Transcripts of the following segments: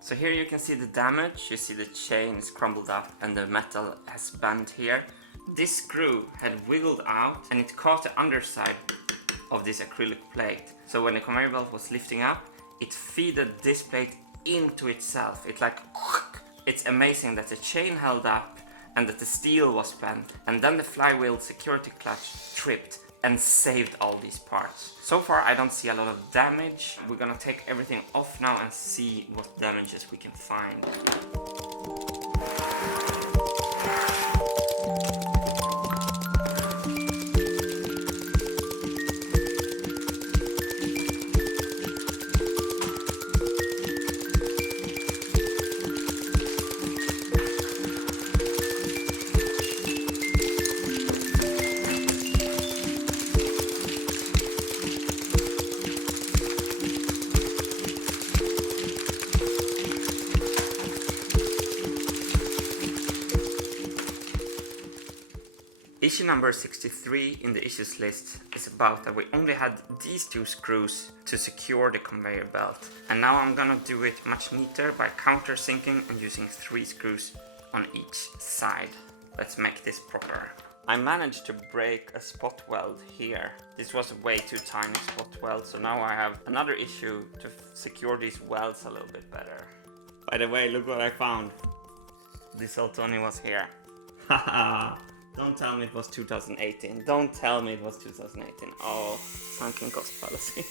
So here you can see the damage. You see the chain is crumbled up and the metal has bent here. This screw had wiggled out and it caught the underside of this acrylic plate. So when the conveyor belt was lifting up, it feeded this plate into itself. It's amazing that the chain held up and that the steel was bent, and then the flywheel security clutch tripped and saved all these parts. So far I don't see a lot of damage. We're gonna take everything off now and see what damages we can find. Issue number 63 in the issues list is about that we only had these two screws to secure the conveyor belt, and now I'm gonna do it much neater by countersinking and using 3 screws on each side. Let's make this proper. I managed to break a spot weld here. This was a way too tiny spot weld, so now I have another issue to secure these welds a little bit better. By the way, look what I found. This Altoni was here. Haha! Don't tell me it was 2018. Don't tell me it was 2018. Oh, sunken cost fallacy.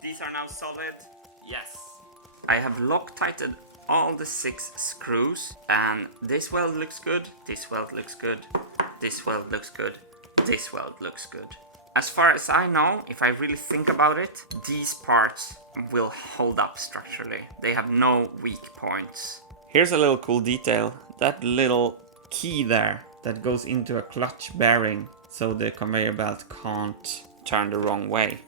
These are now solid. Yes. I have Loctited all the 6 screws, and this weld looks good, this weld looks good, this weld looks good, this weld looks good. As far as I know, if I really think about it, these parts will hold up structurally. They have no weak points. Here's a little cool detail. That little key there that goes into a clutch bearing so the conveyor belt can't turn the wrong way.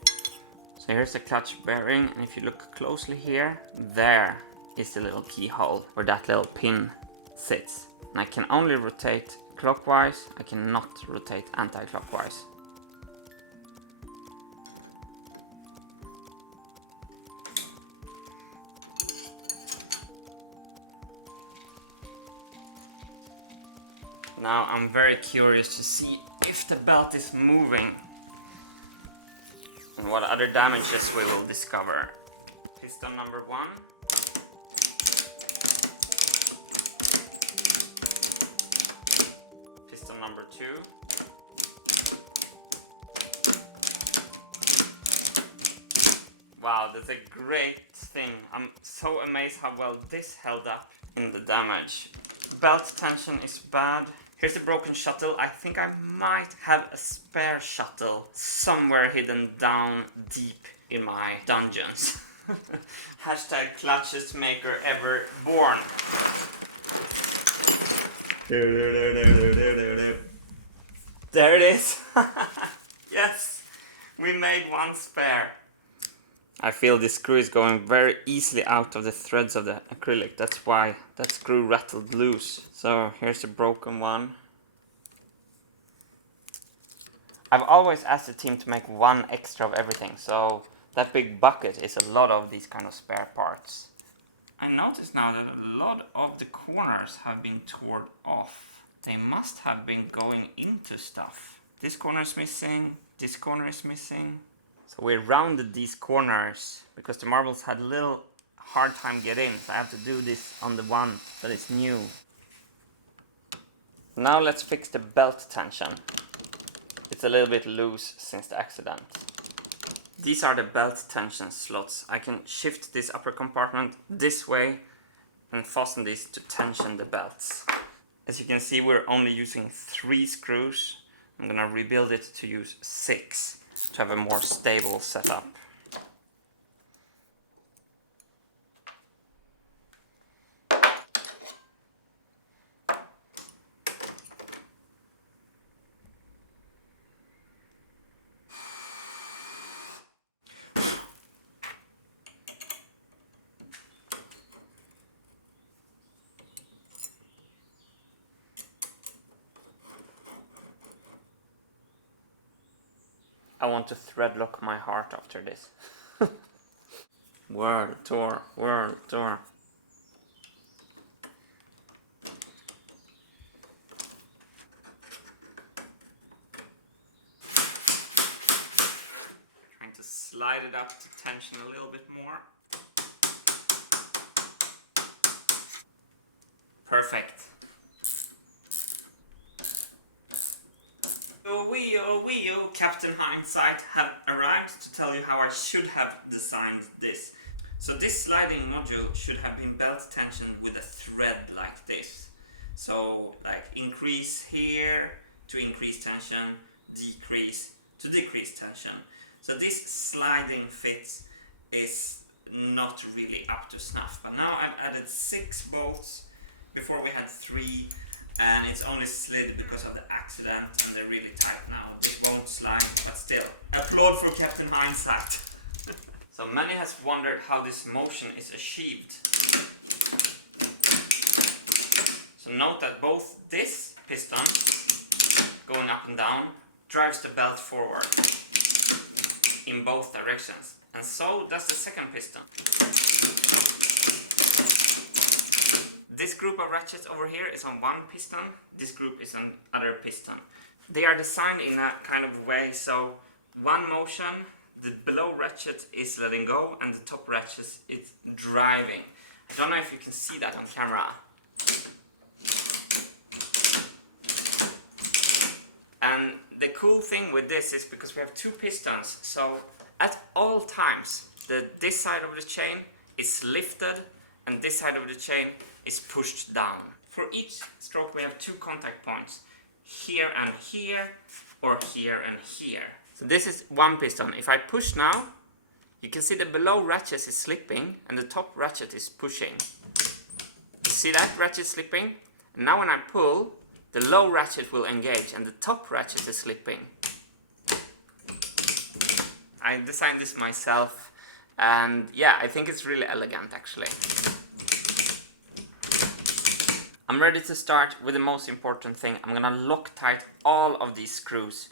So here's the clutch bearing, and if you look closely here, there is the little keyhole where that little pin sits. And I can only rotate clockwise, I cannot rotate anti-clockwise. Now I'm very curious to see if the belt is moving. And what other damages we will discover. Piston number 1. Piston number 2. Wow, that's a great thing. I'm so amazed how well this held up in the damage. Belt tension is bad. Here's the broken shuttle. I think I might have a spare shuttle somewhere hidden down deep in my dungeons. Hashtag clutchest maker ever born. There it is. Yes, we made one spare. I feel this screw is going very easily out of the threads of the acrylic. That's why that screw rattled loose. So here's the broken one. I've always asked the team to make one extra of everything. So That big bucket is a lot of these kind of spare parts. I notice now that a lot of the corners have been torn off. They must have been going into stuff. This corner is missing, this corner is missing. So we rounded these corners because the marbles had a little hard time getting in. So I have to do this on the one that is new. Now let's fix the belt tension. It's a little bit loose since the accident. These are the belt tension slots. I can shift this upper compartment this way and fasten these to tension the belts. As you can see, we're only using 3 screws. I'm gonna rebuild it to use 6 to have a more stable setup. I want to threadlock my heart after this. World tour, world tour. Trying to slide it up to tension a little bit more. Perfect. Oh wee, Captain Hindsight have arrived to tell you how I should have designed this. So this sliding module should have been belt tensioned with a thread like this. So like increase here to increase tension, decrease to decrease tension. So this sliding fit is not really up to snuff. But now I've added 6 bolts. Before we had 3. And it's only slid because of the accident, and they're really tight now. This won't slide, but still, applaud for Captain Hindsight. So many has wondered how this motion is achieved. So note that both this piston, going up and down, drives the belt forward in both directions. And so does the second piston. This group of ratchets over here is on one piston, this group is on other piston. They are designed in a kind of way, so one motion, the below ratchet is letting go and the top ratchet is driving. I don't know if you can see that on camera. And the cool thing with this is because we have 2 pistons, so at all times this side of the chain is lifted and this side of the chain is pushed down. For each stroke we have 2 contact points, here and here, or here and here. So this is one piston. If I push now, you can see the below ratchet is slipping and the top ratchet is pushing. See that ratchet slipping? And now when I pull, the low ratchet will engage and the top ratchet is slipping. I designed this myself, and yeah, I think it's really elegant actually. I'm ready to start with the most important thing. I'm gonna Loctite all of these screws.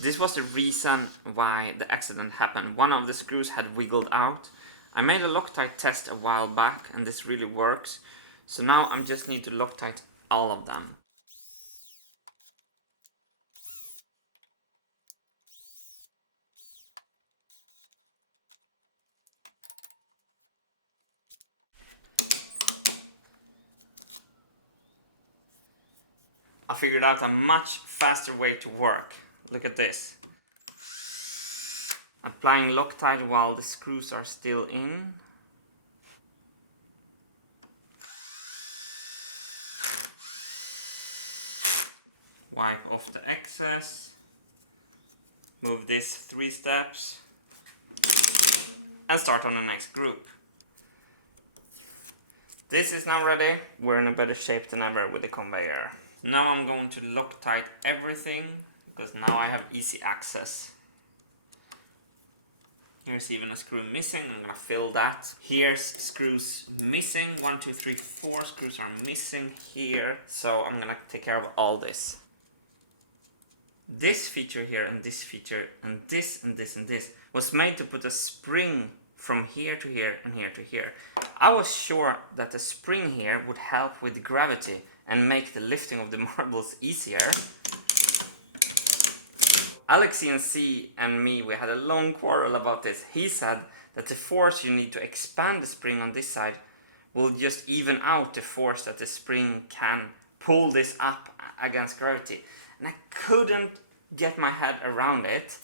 This was the reason why the accident happened. One of the screws had wiggled out. I made a Loctite test a while back and this really works. So now I just need to Loctite all of them. I figured out a much faster way to work. Look at this. Applying Loctite while the screws are still in. Wipe off the excess. Move this 3 steps. And start on the next group. This is now ready. We're in a better shape than ever with the conveyor. Now I'm going to Loctite everything, because now I have easy access. Here's even a screw missing, I'm gonna fill that. Here's screws missing, 1, 2, 3, 4 screws are missing here. So I'm gonna take care of all this. This feature here and this feature and this and this and this was made to put a spring from here to here and here to here. I was sure that the spring here would help with the gravity and make the lifting of the marbles easier. Alex CNC and me, we had a long quarrel about this. He said that the force you need to expand the spring on this side will just even out the force that the spring can pull this up against gravity. And I couldn't get my head around it.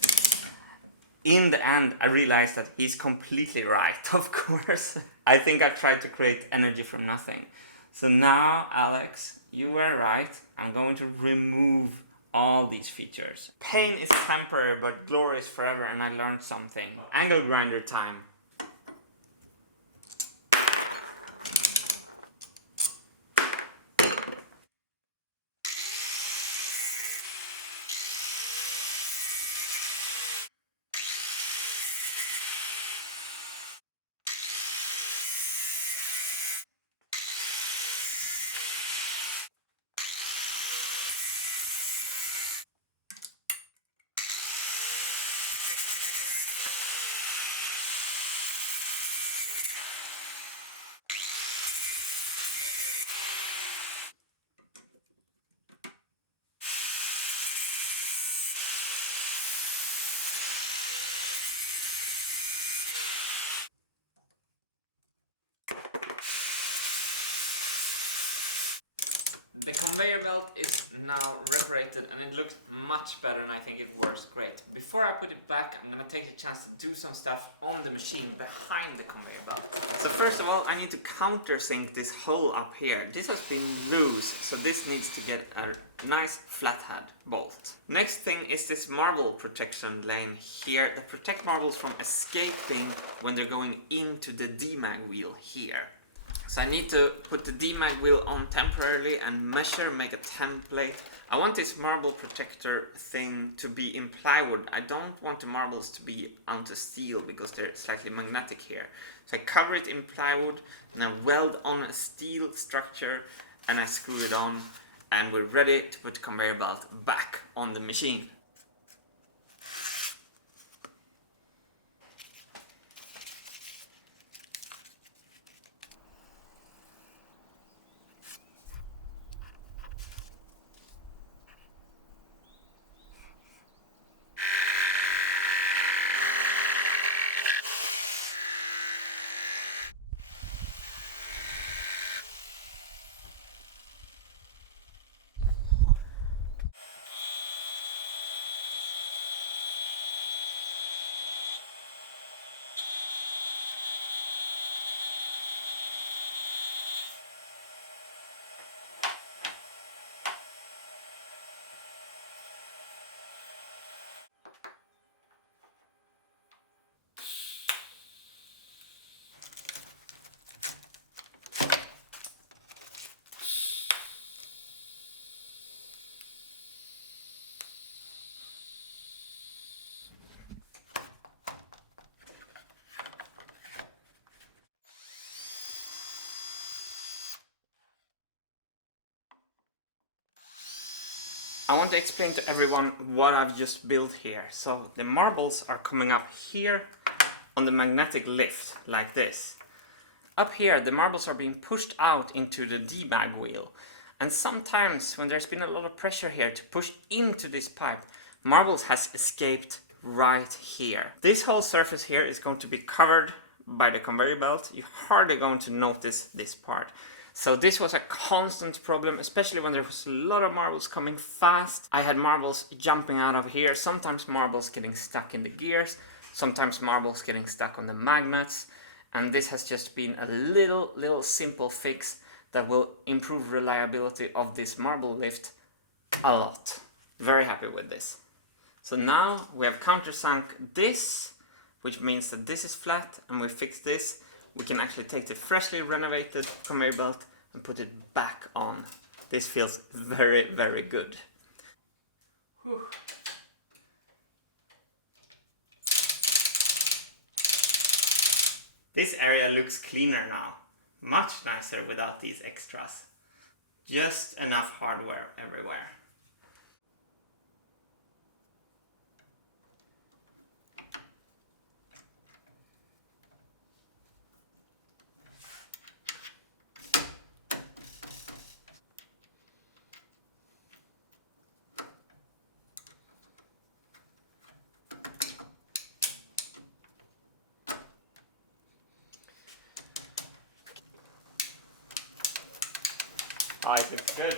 In the end, I realized that he's completely right, of course. I think I tried to create energy from nothing. So now, Alex, you were right. I'm going to remove all these features. Pain is temporary, but glory is forever, and I learned something. Angle grinder time. The conveyor belt is now reparated and it looks much better, and I think it works great. Before I put it back, I'm gonna take the chance to do some stuff on the machine behind the conveyor belt. So first of all, I need to countersink this hole up here. This has been loose, so this needs to get a nice flathead bolt. Next thing is this marble protection lane here that protect marbles from escaping when they're going into the demag wheel here. So I need to put the demag wheel on temporarily and measure, make a template. I want this marble protector thing to be in plywood. I don't want the marbles to be onto steel because they're slightly magnetic here. So I cover it in plywood and I weld on a steel structure and I screw it on, and we're ready to put the conveyor belt back on the machine. I want to explain to everyone what I've just built here. So the marbles are coming up here on the magnetic lift, like this. Up here, the marbles are being pushed out into the demag wheel. And sometimes when there's been a lot of pressure here to push into this pipe, marbles has escaped right here. This whole surface here is going to be covered by the conveyor belt. You're hardly going to notice this part. So this was a constant problem, especially when there was a lot of marbles coming fast. I had marbles jumping out of here, sometimes marbles getting stuck in the gears, sometimes marbles getting stuck on the magnets, and this has just been a little simple fix that will improve reliability of this marble lift a lot. Very happy with this. So now we have countersunk this, which means that this is flat, and we fix this. We can actually take the freshly renovated conveyor belt and put it back on. This feels very, very good. Whew. This area looks cleaner now. Much nicer without these extras. Just enough hardware everywhere. Oh, it looks good.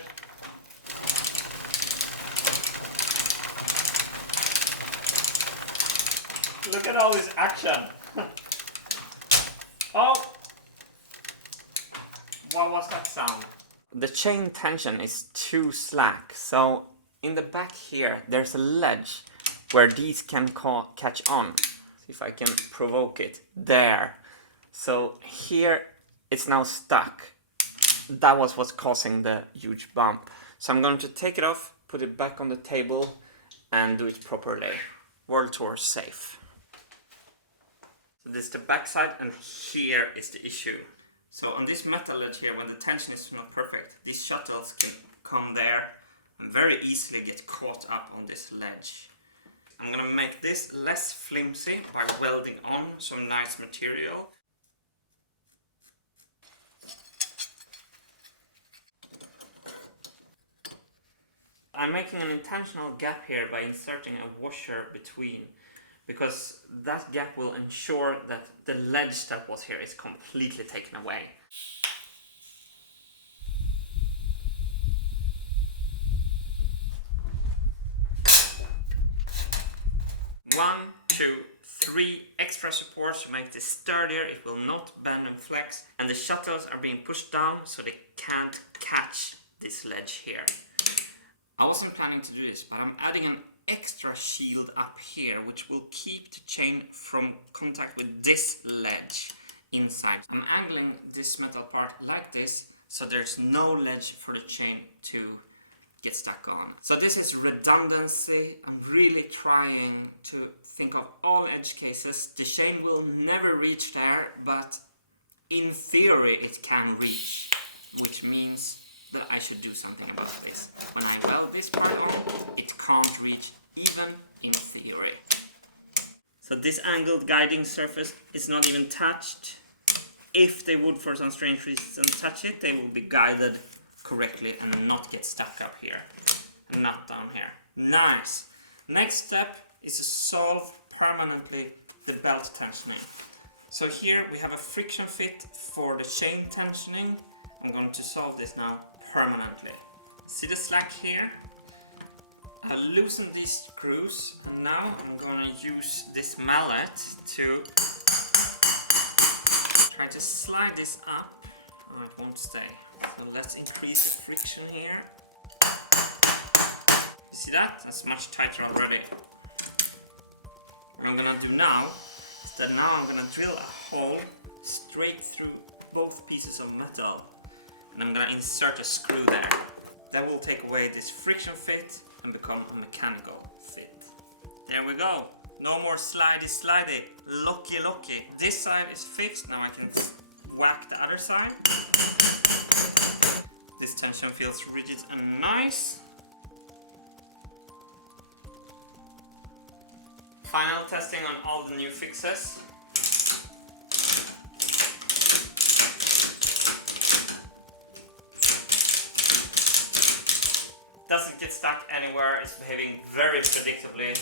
Look at all this action. Oh! What was that sound? The chain tension is too slack, so in the back here there's a ledge where these can catch on. See if I can provoke it. There. So here it's now stuck. That was what's causing the huge bump. So I'm going to take it off, put it back on the table and do it properly. World Tour safe. So this is the back side and here is the issue. So on this metal ledge here, when the tension is not perfect, these shuttles can come there and very easily get caught up on this ledge. I'm gonna make this less flimsy by welding on some nice material. I'm making an intentional gap here by inserting a washer between, because that gap will ensure that the ledge that was here is completely taken away. One, two, three extra supports to make this sturdier. It will not bend and flex, and the shuttles are being pushed down so they can't catch this ledge here. I wasn't planning to do this, but I'm adding an extra shield up here which will keep the chain from contact with this ledge inside. I'm angling this metal part like this so there's no ledge for the chain to get stuck on. So this is redundancy. I'm really trying to think of all edge cases. The chain will never reach there, but in theory it can reach, which means that I should do something about this. When I weld this part on, it can't reach even in theory. So this angled guiding surface is not even touched. If they would for some strange reason touch it, they will be guided correctly and not get stuck up here and not down here. Nice! Next step is to solve permanently the belt tensioning. So here we have a friction fit for the chain tensioning. I'm going to solve this now permanently. See the slack here? I'll loosen these screws and now I'm going to use this mallet to try to slide this up. Oh, it won't stay. So let's increase the friction here. You see that? That's much tighter already. What I'm going to do now is that now I'm going to drill a hole straight through both pieces of metal. And I'm going to insert a screw there. That will take away this friction fit and become a mechanical fit. There we go. No more slidey, locky. This side is fixed. Now I can whack the other side. This tension feels rigid and nice. Final testing on all the new fixes. Doesn't get stuck anywhere, it's behaving very predictably.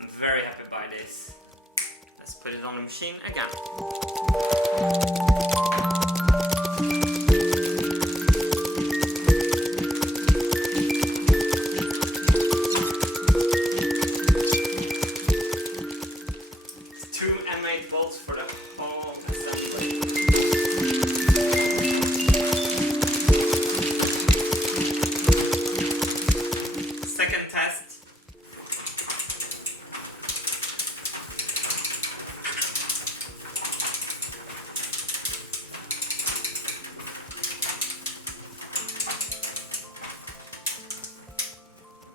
I'm very happy by this. Let's put it on the machine again. It's 2 M8 bolts for the whole assembly. Second test.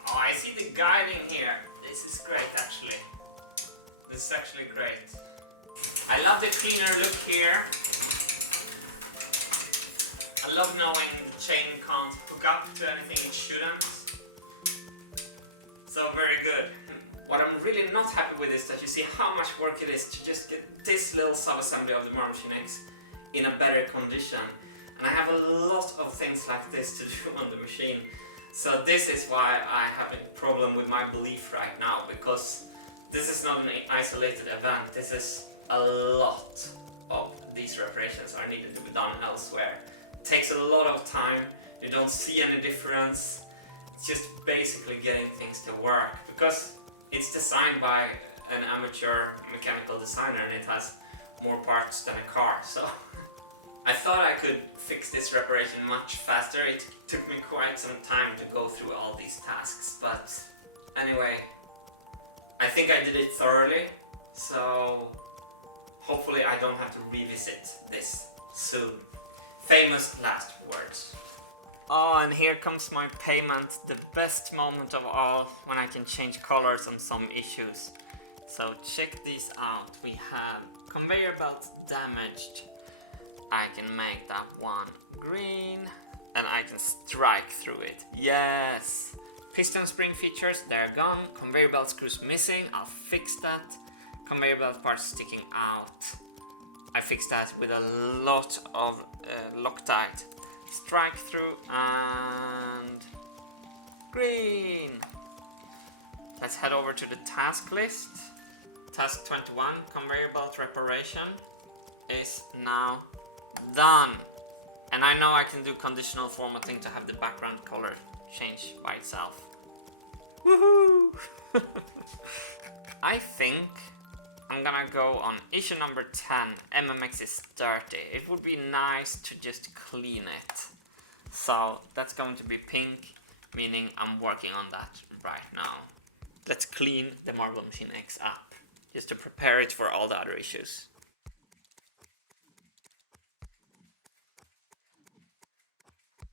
Oh, I see the guiding here. This is great actually. This is actually great. I love the cleaner look here. I love knowing the chain can't hook up to anything it shouldn't. So very good. What I'm really not happy with is that you see how much work it is to just get this little sub-assembly of the Mar Machine X in a better condition. And I have a lot of things like this to do on the machine. So this is why I have a problem with my belief right now, because this is not an isolated event. This is a lot of these reparations are needed to be done elsewhere. It takes a lot of time. You don't see any difference. It's just basically getting things to work, because it's designed by an amateur mechanical designer and it has more parts than a car, so I thought I could fix this reparation much faster. It took me quite some time to go through all these tasks, but anyway, I think I did it thoroughly, so hopefully I don't have to revisit this soon. Famous last words. Oh, and here comes my payment, the best moment of all, when I can change colors on some issues. So check these out. We have conveyor belt damaged. I can make that one green and I can strike through it. Yes! Piston spring features, they're gone. Conveyor belt screws missing, I'll fix that. Conveyor belt parts sticking out. I fixed that with a lot of Loctite. Strike through and green. Let's head over to the task list. Task 21, conveyor belt reparation, is now done. And I know I can do conditional formatting to have the background color change by itself. Woohoo! I think I'm gonna go on issue number 10, MMX is dirty. It would be nice to just clean it. So that's going to be pink, meaning I'm working on that right now. Let's clean the Marble Machine X up, just to prepare it for all the other issues.